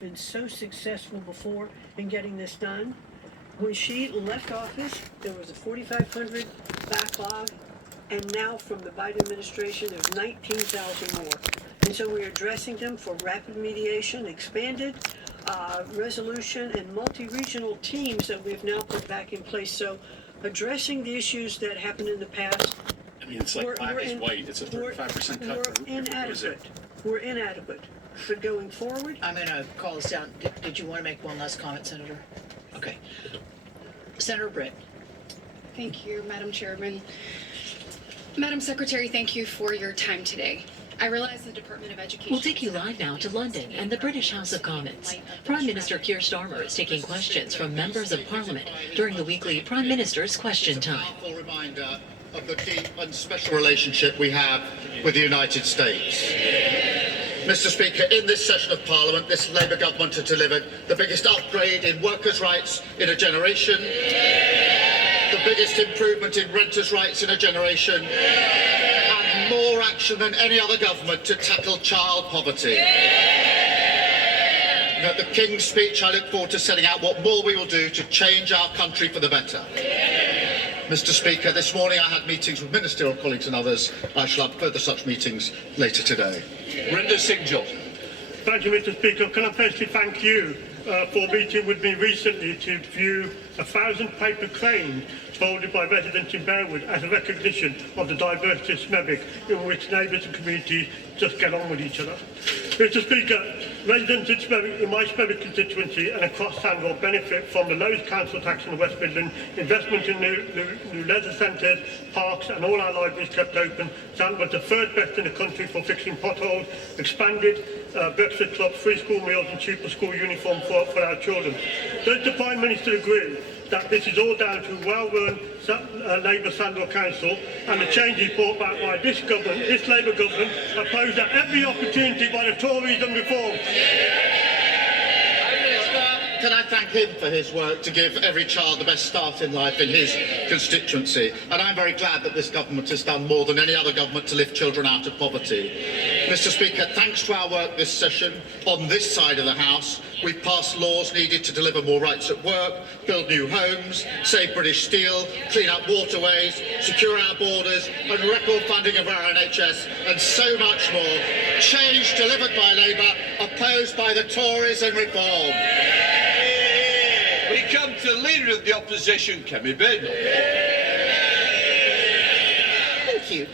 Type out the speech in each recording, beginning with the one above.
been so successful before in getting this done. When she left office, there was a 4,500 backlog, and now from the Biden administration, there's 19,000 more. And so we're addressing them for rapid mediation, expanded resolution, and multi-regional teams that we've now put back in place. So addressing the issues that happened in the past. I mean, it's like black is white. It's a 35% cut. We're inadequate. We're inadequate. But going forward, I'm going to call this down. Did you want to make one last comment, Senator? Okay. Senator Britt. Thank you, Madam Chairman. Madam Secretary, thank you for your time today. I realize the Department of Education... We'll take you live now to London and the British House of Commons. Prime Minister Keir Starmer is taking questions from members of Parliament during the weekly Prime Minister's Question Time. A powerful reminder of the deep and special relationship we have with the United States. Mr. Speaker, in this session of Parliament, this Labour government has delivered the biggest upgrade in workers' rights in a generation, the biggest improvement in renters' rights in a generation, and more action than any other government to tackle child poverty. At the King's speech, I look forward to setting out what more we will do to change our country for the better. Mr. Speaker, this morning I had meetings with ministerial colleagues and others. I shall have further such meetings later today. Rinder Singhal. Thank you, Mr. Speaker. Can I firstly thank you for meeting with me recently to view 1,000 paper cranes folded by residents in Bearwood as a recognition of the diversity of Smethwick, in which neighbours and communities just get on with each other. Mr. Speaker, residents in Smethwick, in my Smethwick constituency and across Sandwell benefit from the lowest council tax in the West Midlands, investment in new leisure centres, parks and all our libraries kept open. Sandwell's the third best in the country for fixing potholes, expanded breakfast clubs, free school meals and cheaper school uniforms for our children. Does the Prime Minister agree that this is all down to well-run Labour Sandwell Council and the changes brought back by this government, this Labour government, opposed at every opportunity by the Tories and Reform? Can I thank him for his work to give every child the best start in life in his constituency? And I'm very glad that this government has done more than any other government to lift children out of poverty. Mr. Speaker, thanks to our work this session, on this side of the House, we've passed laws needed to deliver more rights at work, build new homes, save British steel, clean up waterways, secure our borders, and record funding of our NHS, and so much more. Change delivered by Labour, opposed by the Tories and Reform. We come to the Leader of the Opposition, Kemi Bin. Thank you.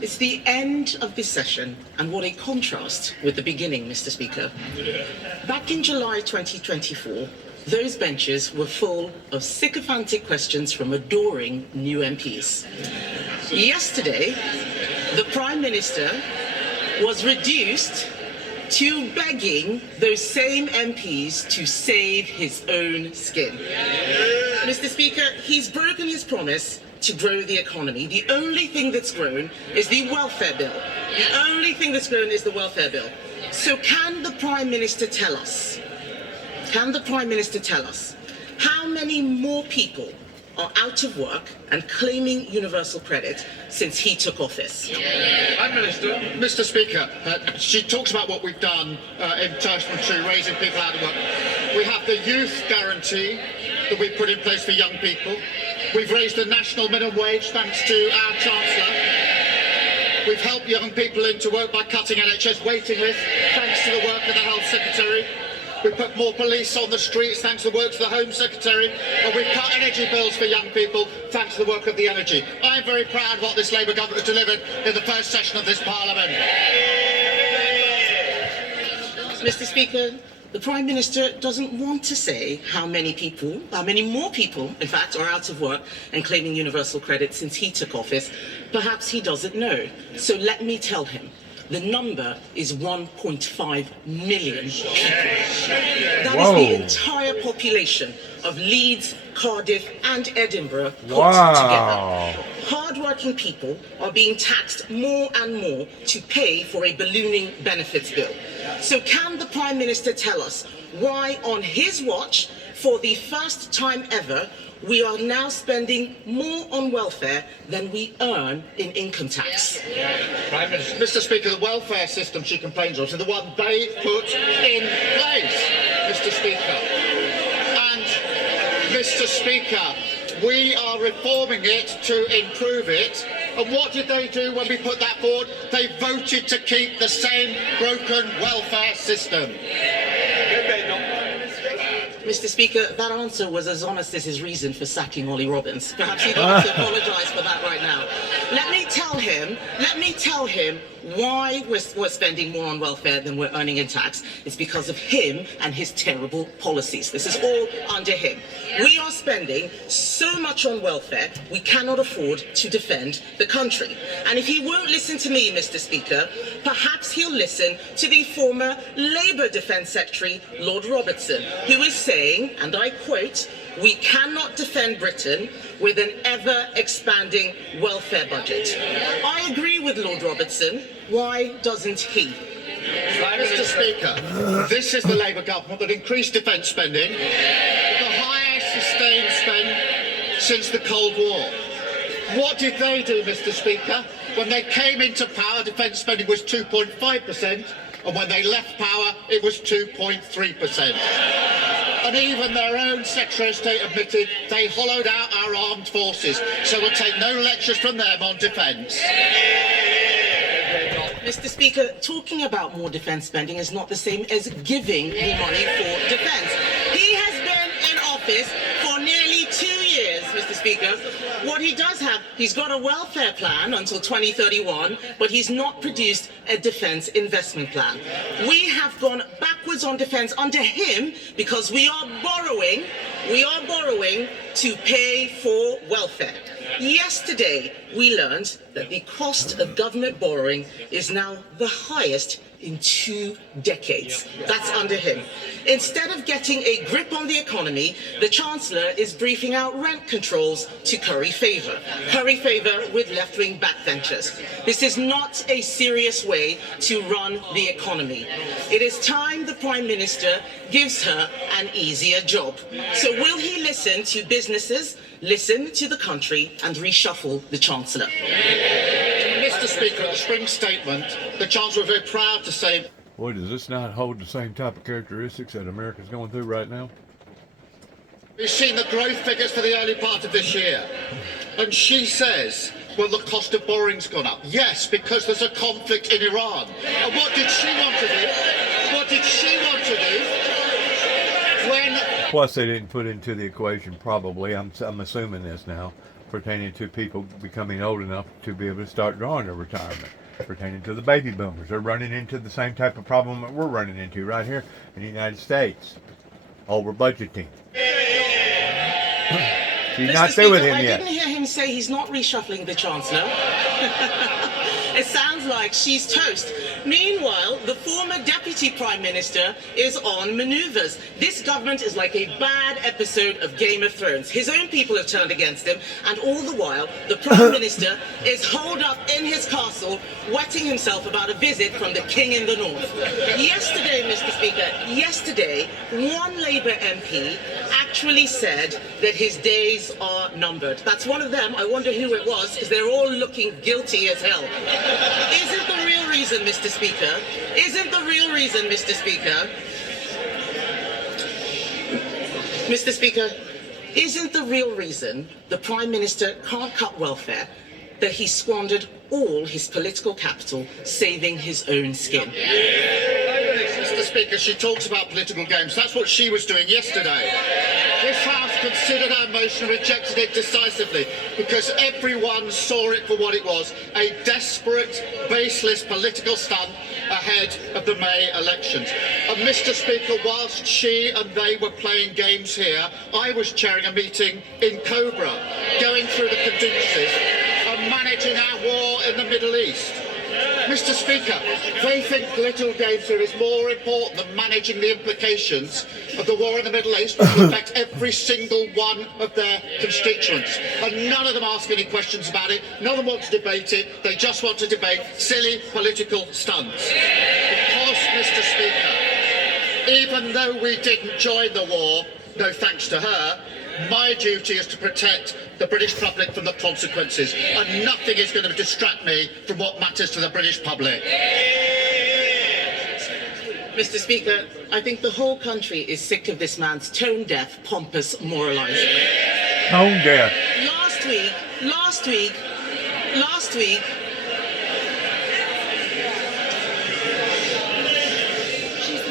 It's the end of this session, and what a contrast with the beginning, Mr. Speaker. Back in July 2024, those benches were full of sycophantic questions from adoring new MPs. Yesterday, the Prime Minister was reduced to begging those same MPs to save his own skin. Mr. Speaker, he's broken his promise to grow the economy. The only thing that's grown is the welfare bill. The only thing that's grown is the welfare bill. So can the Prime Minister tell us, how many more people are out of work and claiming universal credit since he took office? Prime Minister. Mr. Speaker, she talks about what we've done in terms of raising people out of work. We have the youth guarantee that we've put in place for young people. We've raised the national minimum wage thanks to our Chancellor. We've helped young people into work by cutting NHS waiting lists thanks to the work of the Health Secretary. We've put more police on the streets thanks to the work of the Home Secretary, and we've cut energy bills for young people thanks to the work of the Energy. I'm very proud of what this Labour government has delivered in the first session of this Parliament. Mr. Speaker, the Prime Minister doesn't want to say how many more people, in fact, are out of work and claiming universal credit since he took office. Perhaps he doesn't know. So let me tell him. The number is 1.5 million people. That is the entire population of Leeds, Cardiff and Edinburgh put together. Hard-working people are being taxed more and more to pay for a ballooning benefits bill. So can the Prime Minister tell us why on his watch, for the first time ever, we are now spending more on welfare than we earn in income tax? Prime Minister. Mr. Speaker, the welfare system she complains of is the one they put in place, Mr. Speaker. And, Mr. Speaker, we are reforming it to improve it. And what did they do when we put that forward? They voted to keep the same broken welfare system. Mr. Speaker, that answer was as honest as his reason for sacking Ollie Robbins. Perhaps he don't have to apologise for that right now. Let me tell him why we're spending more on welfare than we're earning in tax. It's because of him and his terrible policies. This is all under him. We are spending so much on welfare, we cannot afford to defend the country. And if he won't listen to me, Mr. Speaker, perhaps he'll listen to the former Labour Defence Secretary, Lord Robertson, who is saying, and I quote, "We cannot defend Britain with an ever-expanding welfare budget." I agree with Lord Robertson. Why doesn't he? Mr. Speaker, this is the Labour government that increased defence spending, the highest sustained spend since the Cold War. What did they do, Mr. Speaker? When they came into power, defence spending was 2.5%, and when they left power, it was 2.3%. And even their own Secretary of State admitted they hollowed out our armed forces, so we'll take no lectures from them on defence. Mr. Speaker, talking about more defence spending is not the same as giving more money for defence. He has been in office for nearly 2 years, Mr. Speaker. What he does have, he's got a welfare plan until 2031, but he's not produced a defence investment plan. We have gone backwards on defence under him because we are borrowing to pay for welfare. Yesterday, we learned that the cost of government borrowing is now the highest in 2 decades. That's under him. Instead of getting a grip on the economy, the Chancellor is briefing out rent controls to curry favour with left-wing backbenchers. This is not a serious way to run the economy. It is time the Prime Minister gives her an easier job. So will he listen to businesses, listen to the country, and reshuffle the Chancellor? Mr. Speaker, at the spring statement, the Chancellor was very proud to say... Boy, does this not hold the same type of characteristics that America's going through right now? We've seen the growth figures for the early part of this year. And she says, well, the cost of borrowing's gone up. Yes, because there's a conflict in Iran. And what did she want to do? Plus, they didn't put into the equation, probably, I'm assuming this now, pertaining to people becoming old enough to be able to start drawing their retirement. Pertaining to the baby boomers. They're running into the same type of problem that we're running into right here in the United States. Over budgeting. She's not through with him yet. I didn't hear him say he's not reshuffling the Chancellor. It sounds like she's toast. Meanwhile, the former Deputy Prime Minister is on manoeuvres. This government is like a bad episode of Game of Thrones. His own people have turned against him, and all the while, the Prime Minister is holed up in his castle, wetting himself about a visit from the King in the North. Yesterday, Mr. Speaker, one Labour MP actually said that his days are numbered. That's one of them. I wonder who it was, because they're all looking guilty as hell. Isn't the real reason, Mr. Speaker, isn't the real reason the Prime Minister can't cut welfare that he squandered all his political capital saving his own skin? Mr. Speaker, she talks about political games. That's what she was doing yesterday. This House considered our motion and rejected it decisively because everyone saw it for what it was, a desperate, baseless political stunt ahead of the May elections. And Mr. Speaker, whilst she and they were playing games here, I was chairing a meeting in Cobra, going through the contingencies and managing our war in the Middle East. Mr. Speaker, they think political games here is more important than managing the implications of the war in the Middle East, which will affect every single one of their constituents. And none of them ask any questions about it. None of them want to debate it. They just want to debate silly political stunts. Because Mr. Speaker, even though we didn't join the war, no thanks to her, my duty is to protect the British public from the consequences, and nothing is going to distract me from what matters to the British public. Mr. Speaker, I think the whole country is sick of this man's tone-deaf, pompous moralising. Tone deaf.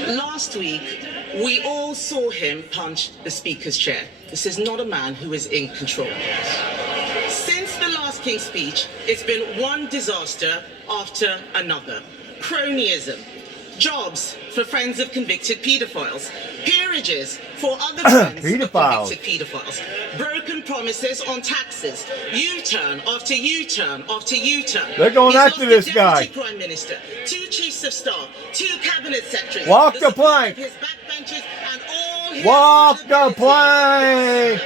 Last week, we all saw him punch the Speaker's chair. This is not a man who is in control. Since the last King's speech, it's been one disaster after another. Cronyism, jobs for friends of convicted paedophiles, peerages for other friends of convicted paedophiles, broken promises on taxes, U-turn after U-turn after U-turn. They're going after this guy. Deputy Prime Minister, 2 chiefs of staff, 2 cabinet secretaries. Walk the plank. His backbenchers and all his Walk the plank.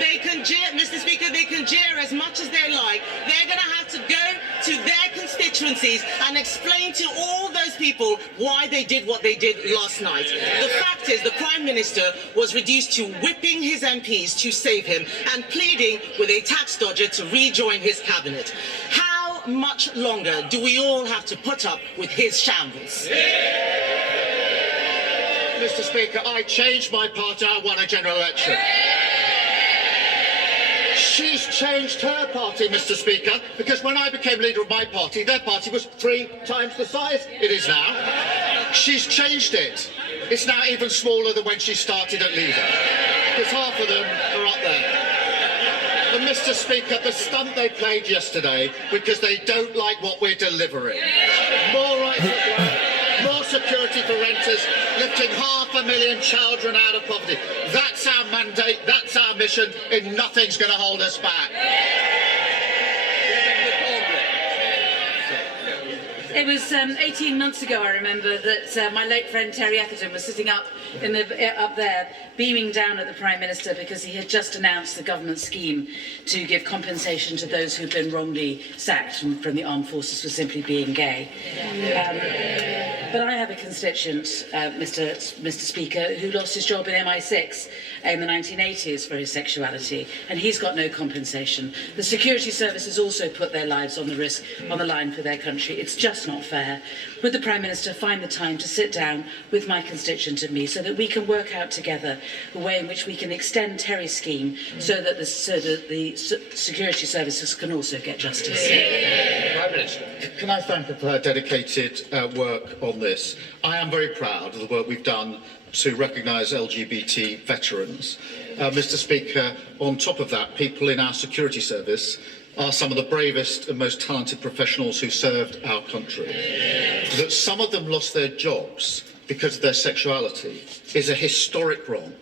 They can jeer, Mr. Speaker, they can jeer as much as they like. They're going to have to go to their constituencies and explain to all those people why they did what they did last night. The fact is, the Prime Minister was reduced to whipping his MPs to save him and pleading with a tax dodger to rejoin his cabinet. How much longer do we all have to put up with his shambles? Mr. Speaker, I changed my party. I won a general election. She's changed her party, Mr. Speaker, because when I became leader of my party, their party was 3 times the size it is now. She's changed it. It's now even smaller than when she started at leader, because half of them are up there. And Mr. Speaker, the stunt they played yesterday because they don't like what we're delivering. More rights at work, more security for renters, lifting 500,000 children out of poverty. That's our mandate, that's our mission, and nothing's going to hold us back. It was 18 months ago, I remember, that my late friend Terry Atherton was sitting up there, beaming down at the Prime Minister because he had just announced the government scheme to give compensation to those who've been wrongly sacked from the armed forces for simply being gay. But I have a constituent, Mr. Speaker, who lost his job in MI6 in the 1980s for his sexuality, and he's got no compensation. The security services also put their lives on the line for their country. It's just not fair. Would the Prime Minister find the time to sit down with my constituent and me so that we can work out together a way in which we can extend Terry's scheme so that the security services can also get justice? Prime Minister. Can I thank her for her dedicated work on this? I am very proud of the work we've done to recognise LGBT veterans. Mr. Speaker, on top of that, people in our security service are some of the bravest and most talented professionals who served our country. That some of them lost their jobs because of their sexuality is a historic wrong.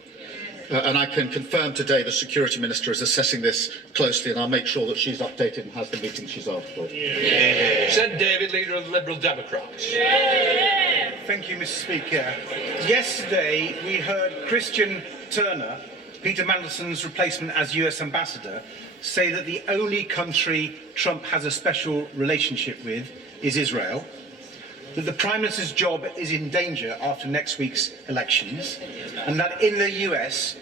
And I can confirm today the Security Minister is assessing this closely, and I'll make sure that she's updated and has the meeting she's asked for. Said David, leader of the Liberal Democrats. Thank you, Mr. Speaker. Yesterday, we heard Christian Turner, Peter Mandelson's replacement as US Ambassador, say that the only country Trump has a special relationship with is Israel, that the Prime Minister's job is in danger after next week's elections, and that in the US,